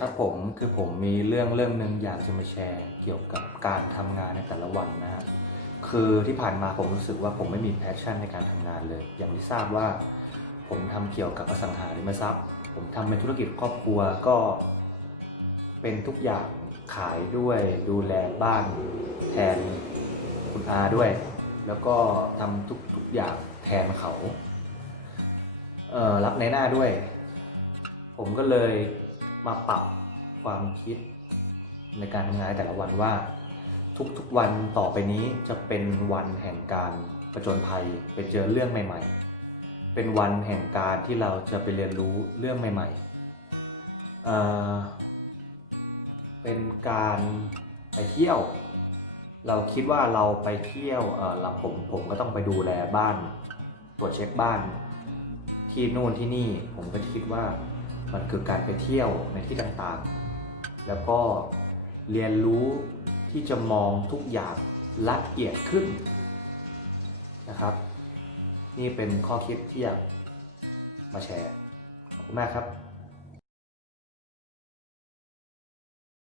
ครับผมคือผมมีเรื่องเรื่องหนึ่งอยากจะมาแชร์เกี่ยวกับการทำงานในแต่ละวันนะฮะคือที่ผ่านมาผมรู้สึกว่าผมไม่มีแพชชั่นในการทำงานเลย อย่างที่ทราบว่า ผมทำเกี่ยวกับอสังหาริมทรัพย์ ผมทำเป็นธุรกิจครอบครัวก็ เป็นทุกอย่างขายด้วยดูแลบ้านแทนคุณอาด้วย แล้วก็ทำทุกทุกอย่างแทนเขาเออรับในหน้าด้วย ผมก็เลย มาปรับความคิดในการทำงานแต่ละวันว่า ทุกๆวันต่อไปนี้จะเป็นวันแห่งการประจนภัยไปเจอเรื่องใหม่ ๆ เป็นวันแห่งการที่เราจะไปเรียนรู้เรื่องใหม่ ๆเเป็นการไปเที่ยว เราคิดว่าเราไปเที่ยวเราผมผมก็ต้องไปดูแลบ้าน ตรวจเช็คบ้านที่นู่นที่นี่ผมก็คิดว่า มันคือการไปเที่ยวในที่ต่างๆ แล้วก็เรียนรู้ที่จะมองทุกอย่างละเอียดขึ้นนะครับ นี่เป็นข้อคิดที่อยากมาแชร์ ขอบคุณมากครับ